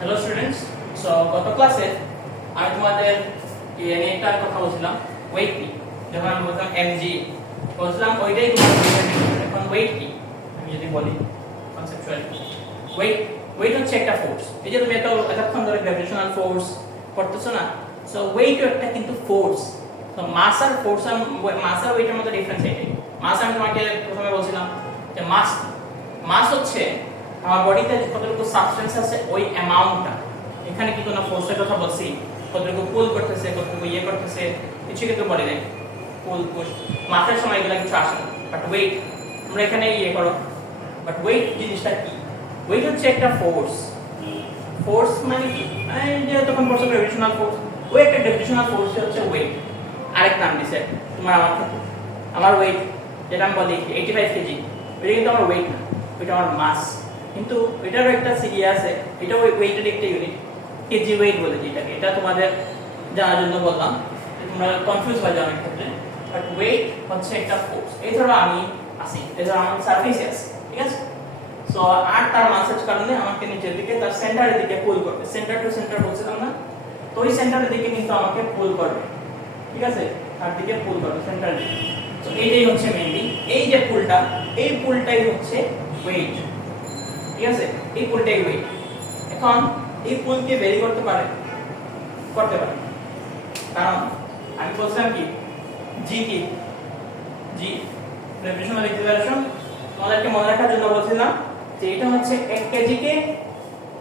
Hello students, so গত ক্লাসে আমি তোমাদের একটা কথা বলছিলাম ওয়েট কি। যখন আমি বলছিলাম এমজি বলছিলাম ওইটাই তোমাদের এখন ওয়েট কি আমি যদি বলি কনসেপচুয়ালি ওয়েট ওয়েট হচ্ছে একটা ফোর্স। এই যে তুমি এতক্ষণ ধরে গ্র্যাভিটেশনাল ফোর্স পড়তেছো না, সো ওয়েটও একটা কিন্তু ফোর্স। তো মাস আর ফোর্স আর মাস আর ওয়েটের মধ্যে ডিফারেন্স এটাই। মাস আমি তোমাকে প্রথমে বলছিলাম যে মাস মাস হচ্ছে আমার বডিতে কতটুকু সাবস্টেন্স আছে ওই অ্যামাউন্টটা। এখানে কি কোনো ফোর্সের কথা বলছি, কতটুকু পুল করতেছে কতটুকু করতেছে কিছু কিন্তু বলি নাই। পুল পুশ মাসের সময় এগুলো কিছু আসে না, বাট ওয়েট আমরা এখানে করো। বাট ওয়েট জিনিসটা কি? ওয়েট হচ্ছে একটা ফোর্স। ফোর্স মানে কি? যে তখন বলছো গ্র্যাভিটেশনাল ফোর্স, ওই একটা গ্র্যাভিটেশনাল ফোর্স হচ্ছে ওয়েট। আরেক নাম দিছে তোমার আমার ওয়েট যেটা আমি বলি 85 কেজি, এটা কিন্তু আমার ওয়েট না, ওইটা আমার মাস। কিন্তু এটারও একটা সিরি আছে, এটা ওয়েটের একটা ইউনিট, কেজি ওয়েট বলে যেটাকে। এটা তোমাদের জানার জন্য বললাম, তোমরা কনফিউজ হয়ে যাও অনেক ক্ষেত্রে। বাট ওয়েট হচ্ছে একটা ফোর্স। এই ধরো আমি আছি, এই ধরো আমার সারফেসে আছে, ঠিক আছে? সো আর তার মাসের কারণে আমাকে নিচের দিকে তার সেন্টারের দিকে পুল করবে। সেন্টার টু সেন্টার বলছিলাম না, তো ওই সেন্টারের দিকে কিন্তু আমাকে পুল করবে, ঠিক আছে? তার দিকে পুল করবে সেন্টারের দিকে। তো এইটাই হচ্ছে মেইনলি এই যে পুলটা, এই পুলটাই হচ্ছে ওয়েট, ঠিক আছে? এই পুলটাই ওয়েট। এখন এই পুলকে ভেরি করতে পারে কারণ আমি বলছিলাম কি জি কি জি গ্র্যাভিটেশনাল অ্যাক্সিলারেশন। তোমাদেরকে মনে রাখার জন্য বলছিলাম যে এটা হচ্ছে 1 কেজি কে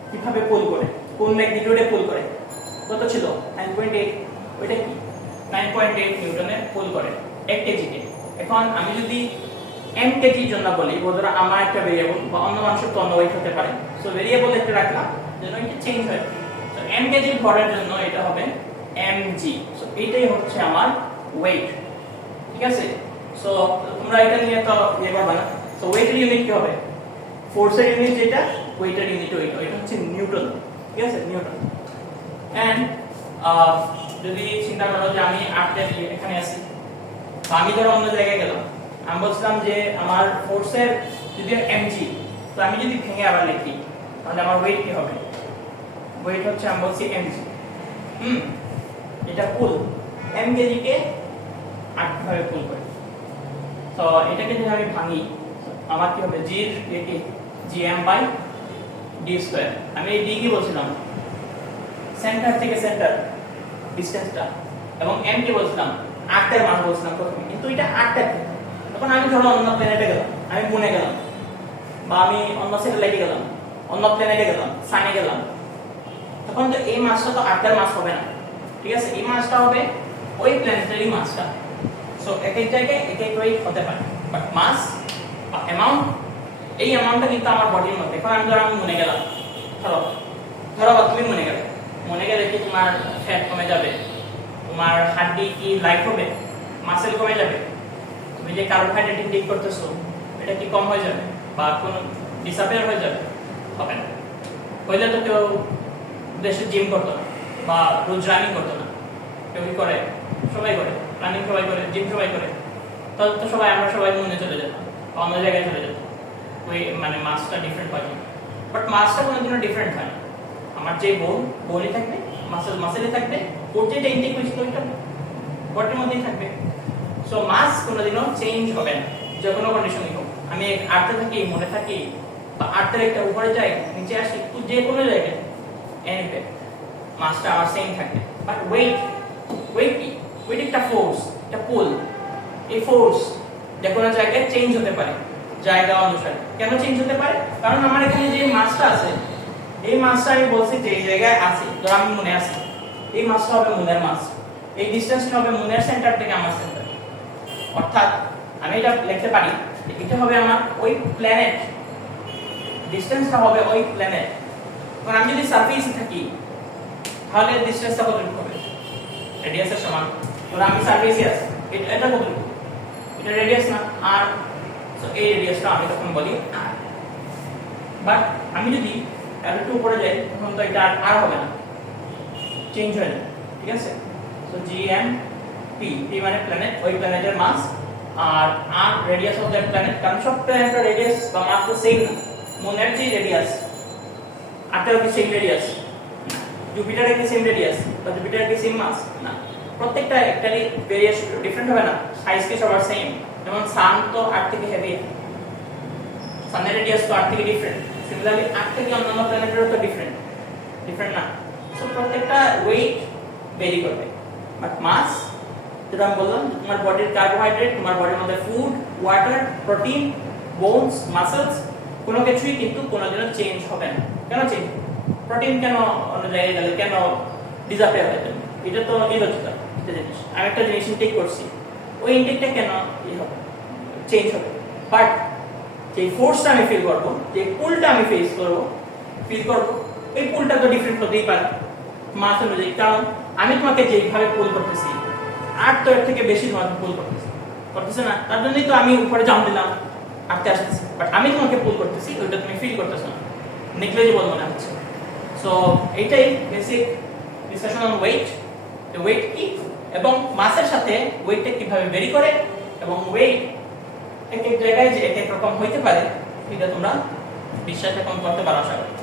কিভাবে পুল করে, কোন ম্যাগনিটিউডে পুল করে। কত ছিল 9.8, ওইটা কি 9.8 নিউটনে পুল করে 1 কেজি কে। এখন আমি যদি m কেজির জন্য বলি, ধরো আমার একটা ভেরিয়েবল বা অন্য মানুষের তো অন্য ওয়েট হতে পারে, সো ভেরিয়েবল একটা রাখলাম যেন এটা চেঞ্জ হয়। সো m কেজি ভরের জন্য এটা হবে mg। সো এটাই হচ্ছে আমার ওয়েট, ঠিক আছে? সো তোমরা এটা নিয়ে তো করবে না। সো ওয়েটের ইউনিট কি হবে? ফোর্সের ইউনিট যেটা, ওয়েটের ইউনিট ওইটা, এটা হচ্ছে নিউটন, ঠিক আছে? নিউটন। এন্ড যদি চিন্তা করো যে আমি এখানে আছি, তো আমি ধরো অন্য জায়গায় গেলাম, আমি বলছিলাম যে আমার ফোর্সের যদি mg, তো আমি যদি ভেঙে আবার লিখি তাহলে আমার ওয়েট কি হবে? ওয়েট হচ্ছে আমি বলছি mg। এটা পুল, m কেজি কে 8 ভাবে পুল করে। তো এটাকে যদি আমি ভাঙি আমার কি হবে? g এর কি gm বাই d স্কয়ার। আমি এই d কি বলছিলাম? সেন্টার থেকে সেন্টার ডিসটেন্সটা, এবং m কি বলছিলাম? 8 এর মান বলছিলাম প্রথমে, কিন্তু এটা 8 টা। এখন আমি ধরো অন্য প্ল্যানেটে গেলাম, আমি মুনে গেলাম, বা আমি অন্য স্যাটেলাইটে গেলাম, অন্য প্ল্যানেটে গেলাম, সানে গেলাম, তখন তো এই মাসটা তো 8 এর মাস হবে না, ঠিক আছে? এই মাসটা হবে ওই প্ল্যানেটারি মাসটা। সো এক এক জায়গায় এক এক ওয়েট হতে পারে, বাট মাস বা অ্যামাউন্ট, এই অ্যামাউন্টটা কিন্তু আমার বডির মধ্যে। এখন আমি ধরো আমি মুনে গেলাম, ধরো তুমি মনে গেলে কি তোমার ফ্যাট কমে যাবে, তোমার হাড্ডি কি লাইট হবে, মাসেল কমে যাবে, তুমি যে কার্বোহাইড্রেট ইনটেক করতেছো এটা কি কম হয়ে যাবে বা কোন ডিসঅ্যাপিয়ার হয়ে যাবে? হবে না। হইলে তো কেউ দেশে জিম করতো না বা রোজ রানিং করতো না। কেউ কি করে? সবাই করে, রানিং সবাই করে, জিম সবাই করে। তাহলে তো আমরা সবাই মনে চলে যেতাম বা অন্য জায়গায় চলে যেতাম। ওই মানে মাসটা ডিফারেন্ট হয় না, বাট মাসটা কোনোদিনও ডিফারেন্ট হয় না। আমার যে বোনই থাকবে, মাসেলই থাকবে, ওর যেটা ইনটেক হয়েছিল ওইটা বডির মধ্যেই থাকবে। সো মাস কোনোদিনও চেঞ্জ হবে না, যে কোনো কন্ডিশনই হোক। আমি আর্থে থাকি, মনে থাকি, বা আর্থের একটা উপরে যাই, নিচে আসি, যে কোনো জায়গায় এনিওয়ে মাসটা আমার সেম থাকবে। বাট ওয়েট কি? ওয়েট একটা ফোর্স, একটা পুল। এই ফোর্স যে কোনো জায়গায় চেঞ্জ হতে পারে জায়গা অনুসারে। কেন চেঞ্জ হতে পারে? কারণ আমার এখানে যে মাসটা আছে, এই মাসটা আমি বলছি যে এই জায়গায় আছে, ধর আমি মনে আছি, এই মাসটা হবে মুনের মাস, এই ডিসটেন্সটা হবে মুনের সেন্টার থেকে আমার সেন্টার। অর্থাৎ আমি এটা লিখতে পারি এটা হবে আমার ওই প্ল্যানেট, ডিসটেন্সটা হবে ওই প্ল্যানেট। কারণ আমি যদি সারফেসে থাকি তাহলে ডিসটেন্সটা কতটুকু হবে? রেডিয়াসের সমান। ধর আমি সারফেসে আছি, এটা কতটুকু? এটা রেডিয়াস না আর, সো এই রেডিয়াসটা আমি তখন বলি আর। বাট আমি যদি আর একটু উপরে যাই তখন তো এটা আর হবে না, চেঞ্জ হয়ে যাবে, ঠিক আছে? সো gm p মানে প্ল্যানেট, ওই প্ল্যানেটের মাস, আর r radius of that planet. কারণ সব প্ল্যানেটের রেডিয়াস বা মাস তো সেম না। মুনের যে রেডিয়াস আর্থের কি সেম রেডিয়াস? জুপিটারের কি সেম রেডিয়াস বা জুপিটারের কি সেম মাস? না, প্রত্যেকটা একটারই ভেরিয়েশন ডিফারেন্ট হবে না, সাইজ কি সবার সেম? যেমন সান তো আর্থ থেকে হেভি, সানের রেডিয়াস তো আর্থ থেকে ডিফারেন্ট, সিমিলারলি আর্থ থেকে অন্যান্য প্ল্যানেটেরও তো ডিফারেন্ট না। সো প্রত্যেকটা ওয়েট ভেরি করবে, বাট মাস যেটা আমি বললাম, তোমার বডির কার্বোহাইড্রেট, তোমার বডির মধ্যে food, water, protein, bones, muscles কোনো কিছুই কিন্তু কোনোদিনও চেঞ্জ হবে না। কেন চেঞ্জ? প্রোটিন কেন অন্য জায়গায় গেলে কেন ডিসঅ্যাপিয়ার হয়ে যাবে? এটা তো ইলজিক্যাল একটা জিনিস। আমি একটা জিনিস ইনটেক করছি, ওই ইনটেকটা কেন হবে চেঞ্জ হবে? বাট যে ফোর্সটা আমি ফিল করবো, যে পুলটা আমি ফিল করবো, এই পুলটা তো ডিফারেন্ট হতেই পারে মাস অনুযায়ী। কারণ আমি তোমাকে যেভাবে পুল করতেছি, আর তো এর থেকে বেশি তোমাকে পুল করতেছে না, তার জন্যই তো আমি উপরে জাম্প দিলাম, আটতে আসতেছি। বাট আমি তোমাকে পুল করতেছি, ওইটা তুমি ফিল করতেছো না, নেগলিজিবল মনে হচ্ছে। সো এইটাই basic discussion on weight. Weight কি এবং মাসের সাথে ওয়েটটা কিভাবে ভেরি করে, এবং ওয়েট এক এক জায়গায় যে এক এক রকম হইতে পারে, এটা তোমরা বিশ্বাস এখন করতে পারো আশা করি।